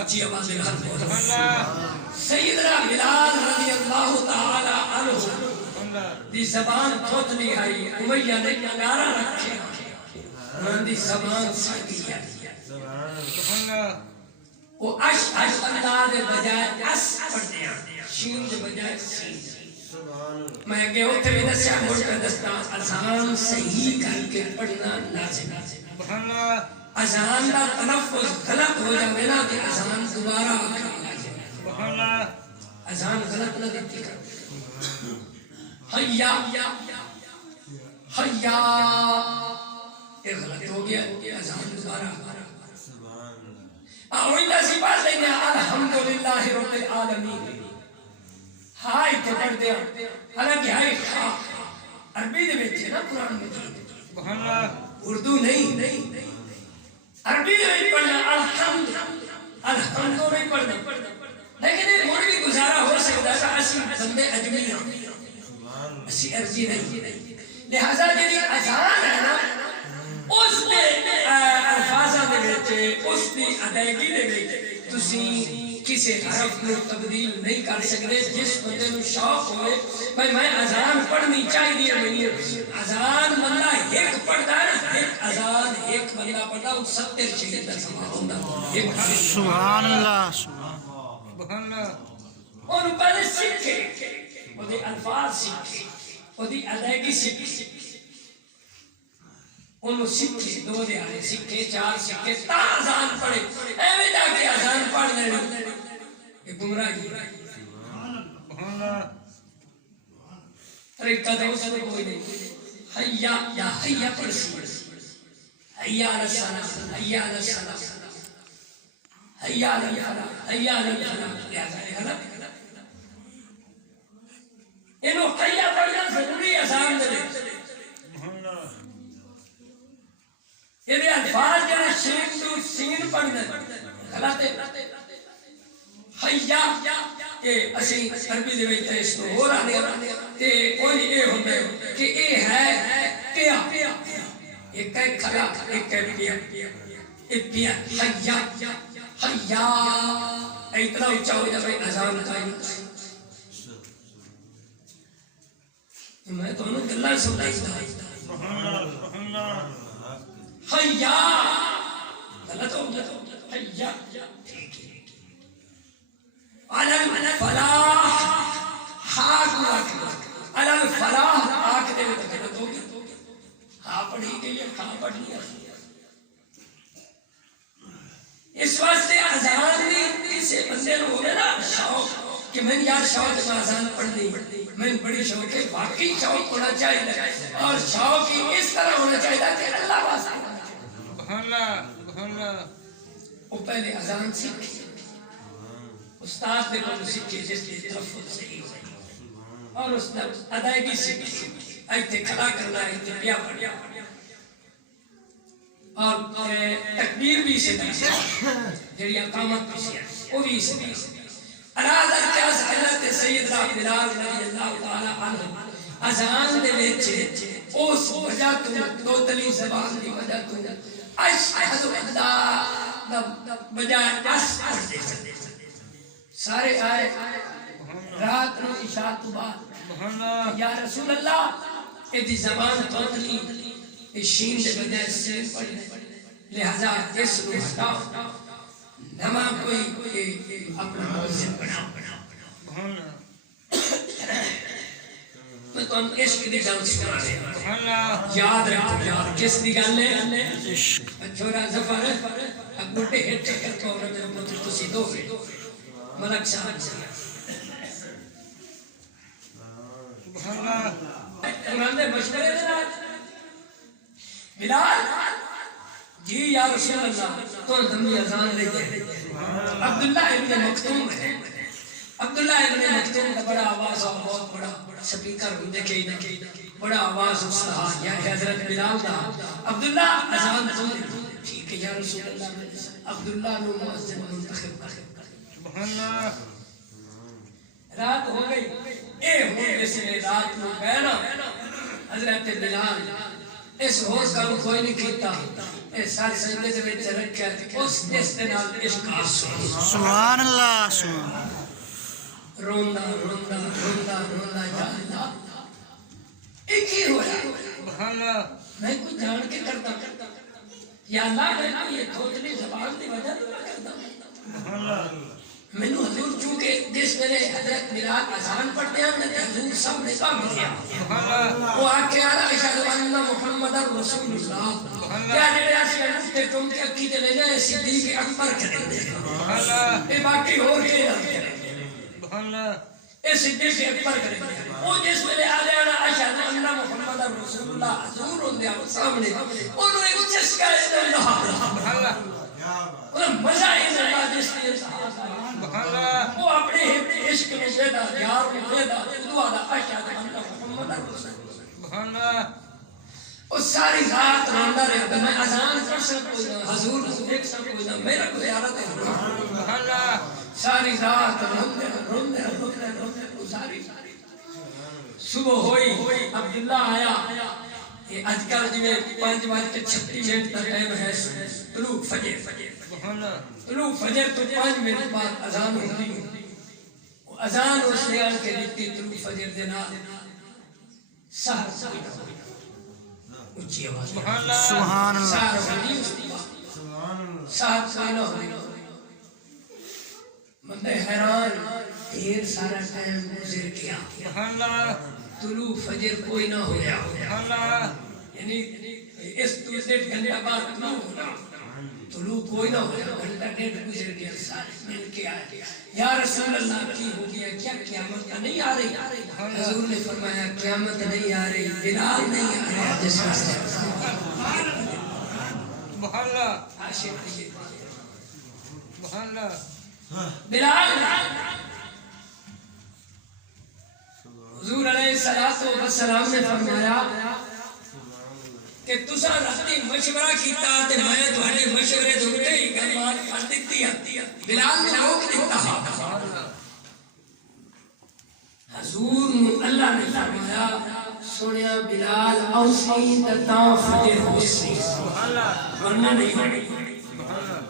اچھی آواز سے سیدنا بلال رضی اللہ تعالی عنہ دی زبان تھوتنی آئی امیہ نے پیارا رکھے انہوں دی زبان سکتی ہے وہ اش انداز بجائے اس پڑھنے شین دے بجائے سین میں کہ ہوتے بھی دسیا موڑ کر دستا اذان صحیح کر کے پڑھنا لازم اذان کا تلفظ غلط ہو جائے نا کہ اذان دوبارہ اذان غلط نہ دیتی کر حیا حیا یہ غلط ہو گیا اذان دوبارہ اوہی سی بات لیں گے الحمدللہ رب العالمین ہائی تو پڑھ دیا حالانکہ ہائی عربی دے بیچے نا قرآن مجید اردو نہیں عربی دے بیچ پڑھنا الحمد الحمد نہیں پڑھنا لیکن یہ موڑ بھی گزارا ہو سکتا ہے اسی بندے اجمی ہیں اسی عرضی نہیں لہذا جنہی اذان ہے نا اس نے الفاظہ دے بیچے اس نے ادائیگی دے بیچے تسی کسی حرف میں تبدیل نہیں کر سکتے جس بندے نو شوق ہوئے بھائی میں اذان پڑھنی چاہیے نہیں اذان بندہ ایک پڑھتا ہے نا ایک اذان ایک بندہ پڑھتا ہے 70 شہید کا سواب ہوتا ہے سبحان اللہ سبحان اللہ اور پہلے سکھے وہ دی الفاظ سکھے وہ دی ادائیگی سکھے انہوں سکھے دو دے آئے سکھے چار سکھے تا اذان پڑھے ایوے جا کے اذان پڑھ لے یہ گمراہی طریقہ دوست کوئی نہیں حیا یا حیا پڑھ سی حیا علی الصلاۃ حیا علی الصلاۃ حیا علی الفلاح حیا علی الفلاح لہذا ہے غلط انہوں حیا پڑھنا ضروری اذان دے یہ الفاظ جنہیں شین تو سین پڑھنا غلط ہے حیا کہ اسی عربی دے وچ اس کو ہو رہا ہے تے کوئی اے ہوندا ہے کہ اے ہے پیا ایک ہے کھڑا ایک ہے پیا اے پیا حیا حیا اتنا اونچا ہو جائے اذان کا میں تو انہوں گلہ سمجھتا حیا غلط ہو گیا حیا علی الفلاح حاق راکھ علی الفلاح آکھ دے تو غلط ہو گیا ہاں پڑھی گئی ہے ہاں پڑھی ہے اس واسطے اذان نے اسے بندے نو ہو گیا نا شوق کہ میں یار شوق میں اذان پڑھنی میں بڑی شوق ہے باقی شوق ہونا چاہیے اور شوق ہی اس طرح ہونا چاہیے کہ اللہ واسطہ وہ پہلے اذان سیکھے استاد نے کو سیکھے جس کے تلفظ صحیح ہو اور اس نے ادائیگی سیکھی ایتے کھڑا کرنا ایتے پیا پڑیا اور تکبیر بھی سیکھی جڑی اقامت بھی سیکھی وہ بھی سیکھی حضرت کیا حضرت سیدنا بلال رضی اللہ تعالی عنہ اذان دے وچ اس وجہ تو دو تلی زبان دی وجہ تو اشہد اللہ بجائے اس سارے آئے رات نو عشاء تو بعد یا رسول اللہ یہ دی زبان توتلی شین دے بجائے سے پڑھنے لہذا اس نو ہٹاؤ نما کوئی اپنا موزن بنا میں تو عشق دی گل سنا رہا یاد رکھو یار کس دی گل ہے چھوڑا ظفر اب بوٹے ہٹ کر تو میرے پتر تسی دو ملک صاحب قرآن دے مشورے دے نال بلال جی یا رسول اللہ تو دمی اذان لے گئے عبداللہ ابن مکتوم ہے عبداللہ ابن مکتوم کا بڑا آواز اور بہت بڑا سپیکر ہوں دیکھے ہی بڑا آواز استاد یا حضرت بلال دا عبداللہ اذان تم ٹھیک ہے یا رسول اللہ عبداللہ نو مؤذن منتخب کر رات ہو گئی اے ہوں جیسے نے رات نو بینا حضرت بلال اس ہوش کا کوئی نہیں کیتا اے سارے سجدے دے وچ رکھیا تے اس جس دے نال عشق آسو سبحان اللہ سبحان روندا روندا روندا روندا یا اللہ ایک ہی ہویا سبحان اللہ میں کوئی جان کے کرتا یا اللہ میں یہ تھوڑی زبان دی وجہ تو کرتا سبحان اللہ مینوں حضور چونکہ جس ویلے حضرت بلال اذان پڑھتے ہیں میں حضور سامنے سامنے کیا سبحان اللہ وہ آکے آلا اشہد ان محمد رسول اللہ کیا جڑے آسے مفتے ٹوم کے اکی دے لے جائے صدیق اکبر کریں دے سبحان اللہ اے باقی اور کے نہ کریں سبحان اللہ اے صدیق اکبر کریں دے وہ جس ویلے آلے آلا اشہد ان محمد رسول اللہ حضور ہوں دے سامنے انہوں ایک چسکا ہے اللہ سبحان اللہ مزہ ہے اللہ جس لیے سبحان اللہ وہ اپنے عشق میں زیادہ یار میں زیادہ دعا دا اشہد ان محمد رسول اللہ سبحان اللہ اور ساری رات روندا رہتا میں اذان پڑھ سکتا حضور کو دیکھ سکتا میرا کوئی عادت ہے سبحان اللہ ساری رات روندے روندے روندے روندے گزاری صبح ہوئی عبداللہ آیا یہ آج کل جو 5:36 کا ٹائم ہے طلوع فجر سبحان اللہ طلوع فجر تو 5 منٹ بعد اذان ہوتی اذان اس نے آن کے دیتی طلوع فجر دینا سہر اچھی آواز سبحان اللہ سہر کوئی نہ ہوئی بندے حیران دیر سارا ٹائم گزر گیا سبحان اللہ طلوع فجر کوئی نہ ہویا سبحان اللہ یعنی اس دوسرے گھنٹہ بعد طلوع کوئی نہ ہویا گھنٹہ ڈیڑھ گزر گیا سارے مل کے آئے یا رسول اللہ کی ہو گیا کیا قیامت کا نہیں آ رہی حضور نے فرمایا قیامت نہیں آ رہی بلال نہیں آ رہا جس واسطے سبحان اللہ عاشق سبحان اللہ بلال حضور علیہ السلام نے فرمایا کہ تسا رہتی مشورہ کیتا تے میں تہاڈے مشورے دے اُتے ہی گل بات کر دتی بلال نے روک دیتا حضور اللہ نے فرمایا سنیا بلال اوسی تا فجر ہوسی سبحان اللہ ورنہ نہیں ہوگی سبحان اللہ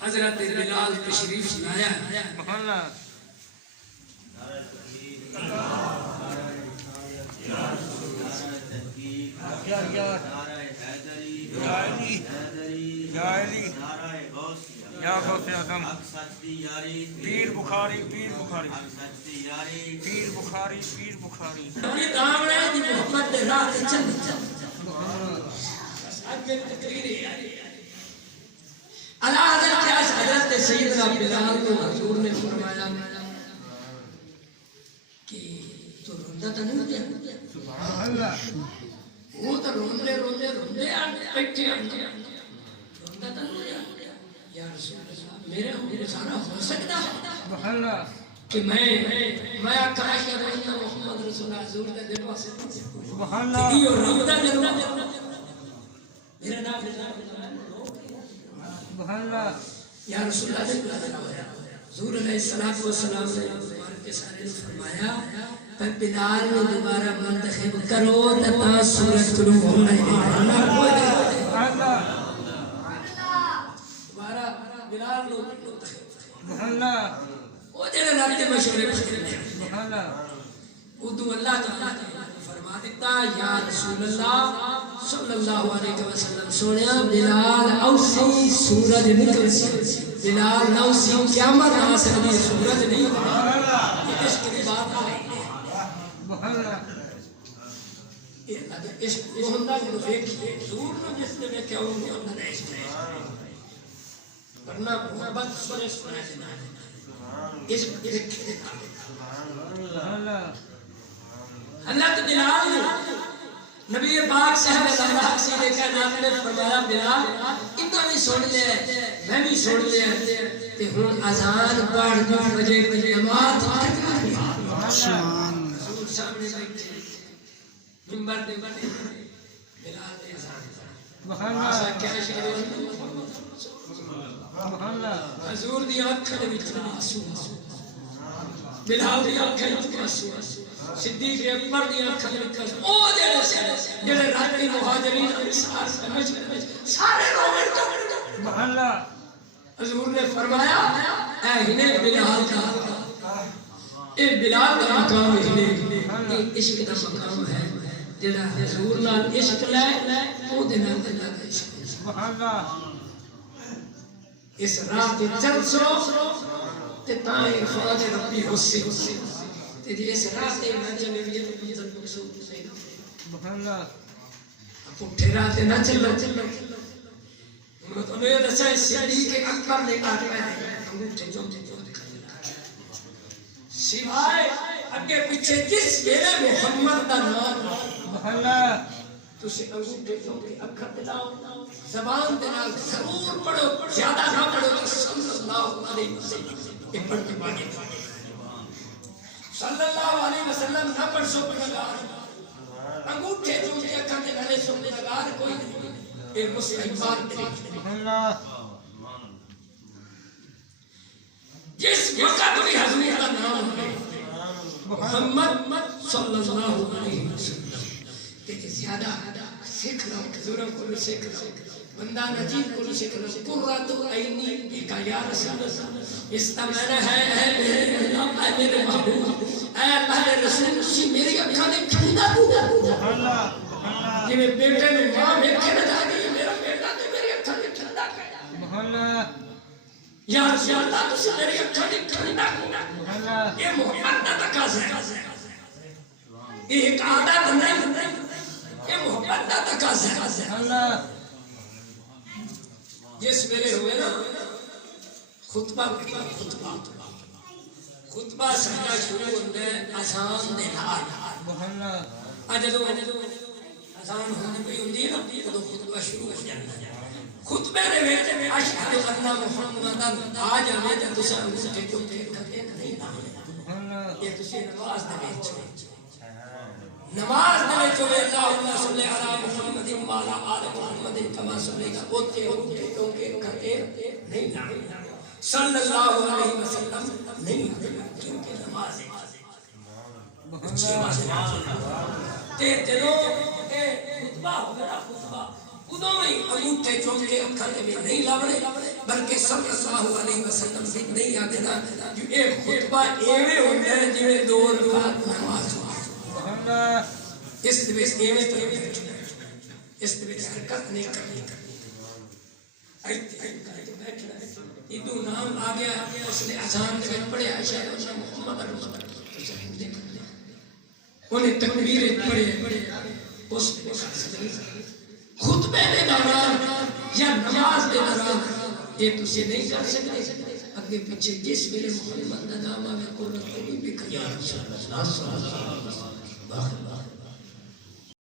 حضرت بلال تشریف لایا سبحان اللہ پیر بخاری پیر بخاری پیر بخاری پیر بخاری یہ کام ہے کہ محمد راہ چل آج میں تقریر ہے اللہ حضرت سیدنا بلال کو حضور نے فرمایا کہ تو روندہ تو نہیں ہوتا سبحان اللہ وہ تو روندے روندے روندے بیٹھے روندہ تو نہیں ہوتا یا رسول اللہ میرے سارا ہو سکتا سبحان اللہ کہ میں آکھا اشہد ان محمد رسول اللہ حضور دے دل واسطے سبحان اللہ یہ روندہ ضرور میرا نام سبحان اللہ یا رسول اللہ نے حضور علیہ السلام نے مبارک کے سارے نے فرمایا پر بلال نے دوبارہ منتخب کرو تا سورج طلوع ہونا ہے دوبارہ بلال نے منتخب سبحان اللہ وہ جڑے رب دے مشورے سبحان اللہ اردو اللہ تعالی فرما دیتا یا رسول اللہ صلی اللہ علیہ وسلم سنیا بلال اوسی سورج نکل سی بلال اوسی قیامت آ سکتی سورج نہیں اس کی بات نہیں سبحان اللہ اس کو ہندا کو دیکھیے حضور نے جس نے کیا ہوں گے اللہ نے اس نے ورنہ محبت سنے سنا دینا اس کو دیکھیے سبحان اللہ حضرت بلال نبی پاک صاحب اللہ سیدھے کائنات نے فرمایا بلال انہوں نے سن لیا میں بھی سن لیا کہ ہن اذان پڑھ دو فجر کی نماز حضور سامنے بیٹھے منبر دے بلال نے اذان سبحان اللہ کیا شعر سبحان اللہ حضور دی آنکھاں دے وچ آنسو بلال دی آنکھاں وچ آنسو صدیق اکبر دی آنکھاں وچ او جڑے رات کے مہاجرین انصار سمجھ سارے رونے اللہ حضور نے فرمایا اے ہنے بلال کا اے بلال کا مقام ہنے یہ عشق کا مقام ہے جڑا حضور نال عشق لے او دے نال اللہ کا عشق سبحان اللہ اس راہ تے چل سو تے تاں عرفان ربی حسین تے جے اس راہ تے نہ چلے یہ عزت مقصود نہیں سبحان اللہ پٹھے راہ تے نہ چلو تو یہ دسے سیڑھی کے اکبر نے کاٹے ہیں انگوٹھے جو سوائے اگے پیچھے جس میرے محمد دا نام سبحان اللہ تسے انگوٹھے جو اکھر دلاؤ زبان دلاؤ ضرور پڑھو زیادہ نہ پڑھو صلی اللہ علیہ وسلم یہ پڑھ کے بانے صلی اللہ علیہ وسلم نہ پڑھ سو پڑھگار انگوٹھے جو اکھر دلانے سو پڑھگار کوئی نہیں ایک مسلم بات سبحان اللہ جس وقت بھی حضور کا نام ہے محمد صلی اللہ علیہ وسلم کہ زیادہ سیکھ لو حضوروں کو سیکھ لو بندہ نجیب کو سیکھ لو قرۃ عینی کا یا رسول اللہ اس کا معنی ہے اے میرے محبوب اے اللہ کے رسول سی میری آنکھیں نے ٹھنڈا ہوا سبحان اللہ یہ بیٹے نے ماں دیکھے نہ جاتی میرا بیٹا تے میری آنکھیں نے ٹھنڈا کیا سبحان اللہ یا رسول اللہ تسی میری آنکھیں نے ٹھنڈا کیا سبحان اللہ یہ محبت کا تقاضا ہے یہ ایک عادت نہیں یہ محبت کا تقاضا ہے سبحان اللہ جس میرے ہوئے نا خطبہ سجدہ شروع ہوتا ہے اذان دے نال سبحان اللہ جدوں اذان ہونے پہ ہوندی ہے نا تو خطبہ شروع ہو جاتا ہے خطبے دے وچ اشہد ان محمدن آ جاوے تے تساں اٹھ کے کھڑے نہیں لاوے سبحان اللہ یہ تسی نماز دے وچ نماز دے وچ اللہم صلی علی محمد و علی آل محمد کما صلیت اوتے کیونکہ کھڑے نہیں لاوے صلی اللہ علیہ وسلم نہیں کیونکہ نماز ہے تے جدوں اے خطبہ ہوگا خطبہ ادوں میں انگوٹھے چوم کے اکھر میں نہیں لاونے بلکہ صلی اللہ علیہ وسلم بھی نہیں آکھنا جو اے خطبہ ایویں ہوندا ہے جویں دو رکعت نماز سبحان اللہ اس دے وچ ایویں تے اس دے وچ حرکت نہیں کرنی ایتھے بیٹھنا ادو نام آ گیا اس نے اذان دے وچ پڑھیا اشہد ان محمد رسول اللہ انہیں تکبیر پڑھے اس خطبے دے دوران یا نماز دے دوران یہ تسی نہیں کر سکتے اگے پیچھے جس میرے محمد دا نام آوے قرۃ عینی بھی یا رسول اللہ صلی اللہ علیہ وسلم